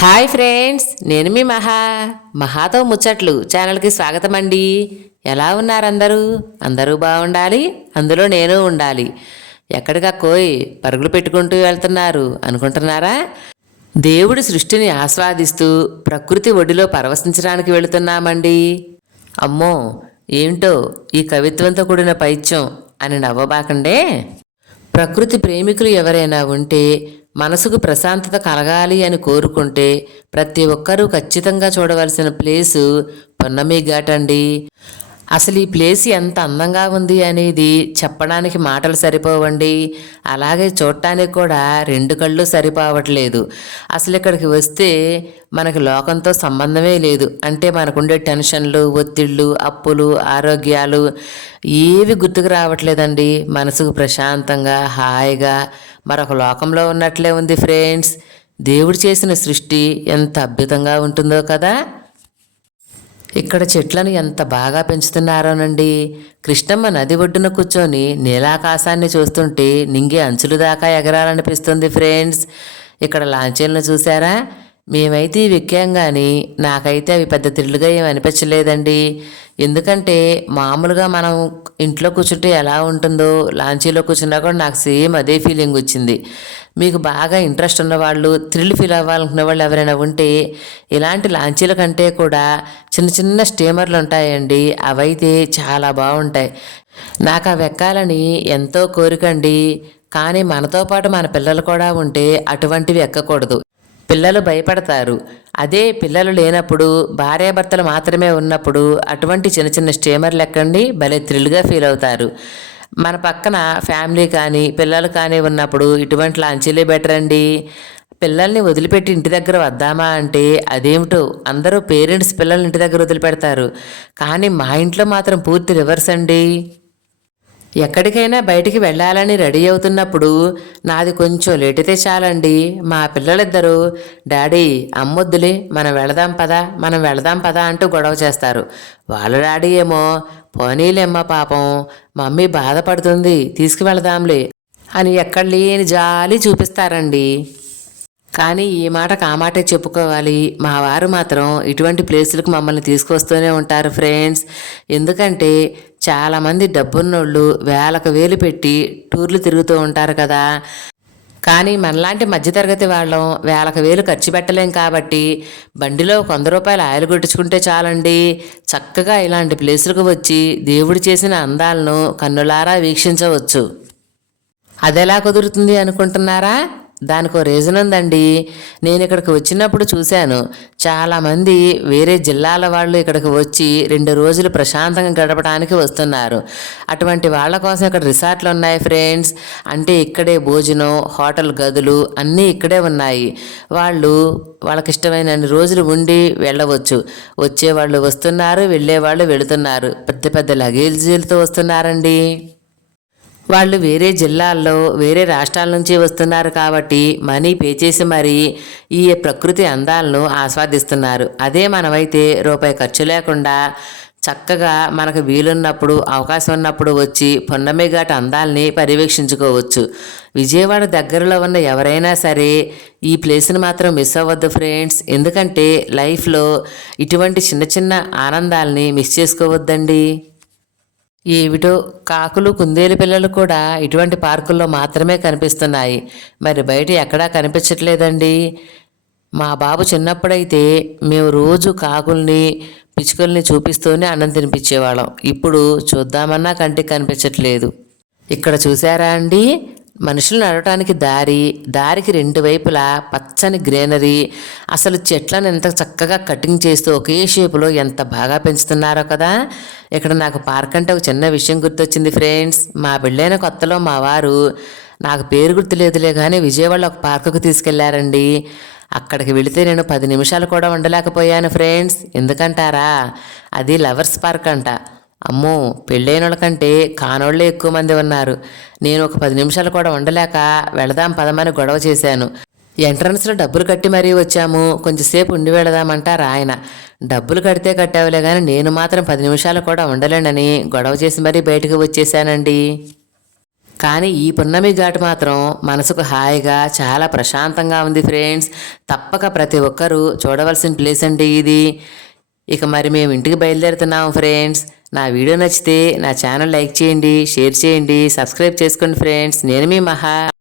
Hi friends నేను మీ మహా మహాతో ముచ్చట్లు ఛానల్కి స్వాగతం అండి ఎలా ఉన్నారు అందరూ అందరూ బాగుండాలి? అందులో నేను ఉండాలి. ఎక్కడికా కోయి పరుగులు పెట్టుకుంటూ వెళ్తున్నారు అనుకుంటున్నారా? దేవుడి సృష్టిని ఆస్వాదిస్తూ ప్రకృతి ఒడిలో పరవశించడానికి వెళుతున్నామండి. అమ్మో ఏంటో ఈ కవిత్వంతో కూడిన పైత్యం అని నవ్వబాకండే. ప్రకృతి ప్రేమికులు ఎవరైనా ఉంటే మనసుకు ప్రశాంతత కలగాలి అని కోరుకుంటే ప్రతి ఒక్కరూ ఖచ్చితంగా చూడవలసిన ప్లేసు పొన్నమి ఘాట్ అండి. అసలు ఈ ప్లేస్ ఎంత అందంగా ఉంది అనేది చెప్పడానికి మాటలు సరిపోవండి. అలాగే చూడటానికి కూడా రెండు కళ్ళు సరిపోవట్లేదు. అసలు ఇక్కడికి వస్తే మనకి లోకంతో సంబంధమే లేదు. అంటే మనకుండే టెన్షన్లు ఒత్తిళ్ళు అప్పులు ఆరోగ్యాలు ఏవి గుర్తుకు రావట్లేదండి. మనసుకు ప్రశాంతంగా హాయిగా మరొక లోకంలో ఉన్నట్లే ఉంది ఫ్రెండ్స్. దేవుడు చేసిన సృష్టి ఎంత అద్భుతంగా ఉంటుందో కదా. ఇక్కడ చెట్లను ఎంత బాగా పెంచుతున్నారోనండి. కృష్ణమ్మ నది ఒడ్డున కూర్చొని నీలాకాశాన్ని చూస్తుంటే నింగే అంచులు దాకా ఎగరాలనిపిస్తుంది ఫ్రెండ్స్. ఇక్కడ లాంచీలను చూసారా మేమైతే ఇవి ఎక్కాం కానీ నాకైతే అవి పెద్ద థ్రిల్గా ఏమి అనిపించలేదండి. ఎందుకంటే మామూలుగా మనం ఇంట్లో కూర్చుంటే ఎలా ఉంటుందో లాంచీలో కూర్చున్నా కూడా నాకు సేమ్ అదే ఫీలింగ్ వచ్చింది. మీకు బాగా ఇంట్రెస్ట్ ఉన్న వాళ్ళు థ్రిల్ ఫీల్ అవ్వాలనుకునే వాళ్ళు ఎవరైనా ఉంటే ఇలాంటి లాంచీల కంటే కూడా చిన్న చిన్న స్టీమర్లు ఉంటాయండి. అవైతే చాలా బాగుంటాయి. నాకు అవి ఎక్కాలని ఎంతో కోరికండి కానీ మనతో పాటు మన పిల్లలు కూడా ఉంటే అటువంటివి ఎక్కకూడదు. పిల్లలు భయపడతారు. అదే పిల్లలు లేనప్పుడు భార్యాభర్తలు మాత్రమే ఉన్నప్పుడు అటువంటి చిన్న చిన్న స్టీమర్లు ఎక్కండి భలే థ్రిల్గా ఫీల్ అవుతారు. మన పక్కన ఫ్యామిలీ కానీ పిల్లలు కానీ ఉన్నప్పుడు ఇటువంటి లాంచీలే బెటర్ అండి. పిల్లల్ని వదిలిపెట్టి ఇంటి దగ్గర వద్దామా అంటే అదేమిటో అందరూ పేరెంట్స్ పిల్లల్ని ఇంటి దగ్గర వదిలిపెడతారు. కానీ మా ఇంట్లో మాత్రం పూర్తి రివర్స్ అండి. ఎక్కడికైనా బయటికి వెళ్ళాలని రెడీ అవుతున్నప్పుడు నాది కొంచెం లేటితే చాలండి. మా పిల్లలిద్దరూ డాడీ అమ్మొద్దులే మనం వెళదాం పదా మనం వెళదాం పదా అంటూ గొడవ చేస్తారు. వాళ్ళ డాడీ ఏమో పోనీలేమ్మ పాపం మమ్మీ బాధపడుతుంది తీసుకువెళదాంలే అని ఎక్కడ లేని జాలి చూపిస్తారండి. కానీ ఈ మాట కామాటే చెప్పుకోవాలి. మా వారు మాత్రం ఇటువంటి ప్లేసులకు మమ్మల్ని తీసుకొస్తూనే ఉంటారు ఫ్రెండ్స్. ఎందుకంటే చాలామంది డబ్బున్నోళ్ళు వేలకు వేలు పెట్టి టూర్లు తిరుగుతూ ఉంటారు కదా. కానీ మనలాంటి మధ్యతరగతి వాళ్ళం వేలకు వేలు ఖర్చు పెట్టలేం కాబట్టి బండిలో వంద రూపాయలు ఆయిల్ కొట్టించుకుంటే చాలండి. చక్కగా ఇలాంటి ప్లేసులకు వచ్చి దేవుడు చేసిన అందాలను కన్నులారా వీక్షించవచ్చు. అదెలా కుదురుతుంది అనుకుంటున్నారా? దానికో రీజన్ ఉందండి. నేను ఇక్కడికి వచ్చినప్పుడు చూశాను. చాలామంది వేరే జిల్లాల వాళ్ళు ఇక్కడికి వచ్చి రెండు రోజులు ప్రశాంతంగా గడపడానికి వస్తున్నారు. అటువంటి వాళ్ళ కోసం ఇక్కడ రిసార్ట్లు ఉన్నాయి ఫ్రెండ్స్. అంటే ఇక్కడే భోజనం హోటల్ గదులు అన్నీ ఇక్కడే ఉన్నాయి. వాళ్ళు వాళ్ళకి ఇష్టమైన అన్ని రోజులు ఉండి వెళ్ళవచ్చు. వచ్చేవాళ్ళు వస్తున్నారు వెళ్ళేవాళ్ళు వెళుతున్నారు. పెద్ద పెద్ద లగేజీలతో వస్తున్నారండి. వాళ్ళు వేరే జిల్లాల్లో వేరే రాష్ట్రాల నుంచి వస్తున్నారు కాబట్టి మనీ పే చేసి మరీ ఈ ప్రకృతి అందాలను ఆస్వాదిస్తున్నారు. అదే మనమైతే రూపాయి ఖర్చు లేకుండా చక్కగా మనకు వీలున్నప్పుడు అవకాశం ఉన్నప్పుడు వచ్చి పొన్నమి ఘాట్ అందాల్ని పర్యవేక్షించుకోవచ్చు. విజయవాడ దగ్గరలో ఉన్న ఎవరైనా సరే ఈ ప్లేస్ని మాత్రం మిస్ అవ్వద్దు ఫ్రెండ్స్. ఎందుకంటే లైఫ్లో ఇటువంటి చిన్న చిన్న ఆనందాల్ని మిస్ చేసుకోవద్దండి. ఏమిటో కాకులు కుందేలు పిల్లలు కూడా ఇటువంటి పార్కుల్లో మాత్రమే కనిపిస్తున్నాయి. మరి బయట ఎక్కడా కనిపించట్లేదండి. మా బాబు చిన్నప్పుడైతే మేము రోజు కాకుల్ని పిచ్చుకల్ని చూపిస్తూనే అన్నం తినిపించేవాళ్ళం. ఇప్పుడు చూద్దామన్నా కంటికి కనిపించట్లేదు. ఇక్కడ చూసారా అండి? మనుషులు నడవటానికి దారి దారికి రెండు వైపులా పచ్చని గ్రీనరీ అసలు చెట్లను ఎంత చక్కగా కటింగ్ చేస్తూ ఒకే షేపులో ఎంత బాగా పెంచుతున్నారో కదా? ఇక్కడ నాకు పార్క్ అంటే ఒక చిన్న విషయం గుర్తొచ్చింది ఫ్రెండ్స్. మా పెళ్ళైన కొత్తలో మా వారు నాకు పేరు గుర్తులేదులే కానీ విజయవాడలో ఒక పార్కుకు తీసుకెళ్ళారండి. అక్కడికి వెళితే నేను పది నిమిషాలు కూడా ఉండలేకపోయాను ఫ్రెండ్స్. ఎందుకంటారా? అది లవర్స్ పార్క్ అంట. అమ్మో పెళ్ళైన వాళ్ళకంటే కానోళ్ళే ఎక్కువ మంది ఉన్నారు. నేను ఒక పది నిమిషాలు కూడా ఉండలేక వెళదాం పదమని గొడవ చేశాను. ఎంట్రన్స్లో డబ్బులు కట్టి మరీ వచ్చాము. కొంచెంసేపు ఉండి వెళదామంటారు ఆయన. డబ్బులు కడితే కట్టావులే కానీ నేను మాత్రం పది నిమిషాలు కూడా ఉండలేనని గొడవ చేసి మరీ బయటకు వచ్చేసానండి కానీ ఈ పున్నమి ఘాటు మాత్రం మనసుకు హాయిగా చాలా ప్రశాంతంగా ఉంది ఫ్రెండ్స్. తప్పక ప్రతి ఒక్కరూ చూడవలసిన ప్లేస్ అండి ఇది. ఇక మరి మేము ఇంటికి బయలుదేరుతున్నాము ఫ్రెండ్స్. నా వీడియో నచ్చితే నా ఛానల్ లైక్ చేయండి షేర్ చేయండి సబ్స్క్రైబ్ చేసుకోండి ఫ్రెండ్స్. నేను మీ మహా.